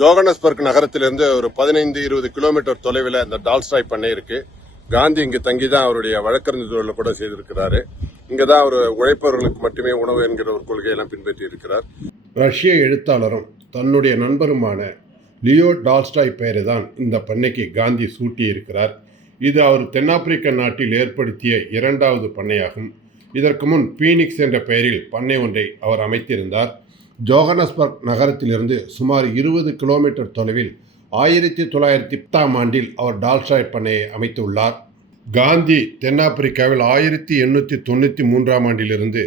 Johannesburg நகரத்திலிருந்து ஒரு 15-20 kilometre தொலைவில் இந்த டால்ஸ்டாய் பண்ணை இருக்கு. காந்தி இங்கு தங்கிதான் அவருடைய வழக்கறிஞர் தொழிலை கூட செய்திருக்கிறாரு. இங்கதான் அவர் உழைப்பவர்களுக்கு மட்டுமே உணவு என்கிற ஒரு கொள்கையெல்லாம் பின்பற்றி இருக்கிறார். ரஷ்ய எழுத்தாளரும் தன்னுடைய நண்பருமான லியோ டால்ஸ்டாய் பெயரை தான் இந்த பண்ணைக்கு காந்தி சூட்டியிருக்கிறார். இது அவர் தென்னாப்பிரிக்க நாட்டில் ஏற்படுத்திய 2வது பண்ணையாகும். இதற்கு முன் பீனிக்ஸ் என்ற பெயரில் பண்ணை ஒன்றை அவர் அமைத்திருந்தார். ஜோகன்னஸ்பர்க் நகரத்திலிருந்து சுமார் 20 கிலோமீட்டர் தொலைவில் 1910ஆம் ஆண்டில் அவர் டால்ஸ்டாய் பண்ணையை அமைத்துள்ளார். காந்தி தென்னாப்பிரிக்காவில் 1893ஆம் ஆண்டிலிருந்து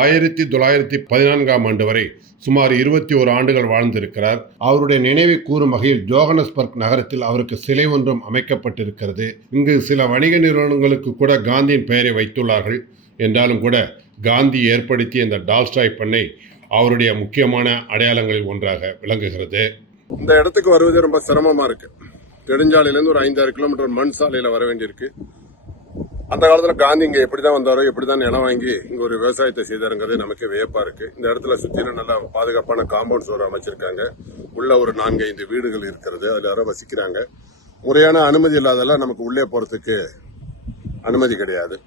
1914ஆம் ஆண்டு வரை சுமார் 21 ஆண்டுகள் வாழ்ந்திருக்கிறார். அவருடைய நினைவை கூறும் வகையில் ஜோகன்னஸ்பர்க் நகரத்தில் அவருக்கு சிலை ஒன்றும் அமைக்கப்பட்டிருக்கிறது. இங்கு சில வணிக நிறுவனங்களுக்கு கூட காந்தியின் பெயரை வைத்துள்ளார்கள். என்றாலும் கூட காந்தி ஏற்படுத்திய இந்த டால்ஸ்டாய் பண்ணை அவருடைய முக்கியமான அடையாளங்களில் ஒன்றாக விளங்குகிறது. இந்த இடத்துக்கு வருவது ரொம்ப சிரமமா இருக்கு. நெடுஞ்சாலையிலிருந்து ஒரு 5-6 கிலோமீட்டர் மண் சாலையில வர வேண்டியிருக்கு. அந்த காலத்துல காந்தி இங்க எப்படிதான் வந்தாரோ, எப்படிதான் இடம் வாங்கி இங்க ஒரு விவசாயத்தை செய்தாருங்கிறது நமக்கு வியப்பா இருக்கு. இந்த இடத்துல சுத்திலும் நல்லா பாதுகாப்பான காம்பவுண்ட் சுவர் அமைச்சிருக்காங்க. உள்ள ஒரு 4-5 வீடுகள் இருக்கிறது. அதுல யாரோ வசிக்கிறாங்க. முறையான அனுமதி இல்லாதெல்லாம் நமக்கு உள்ளே போறதுக்கு அனுமதி கிடையாது.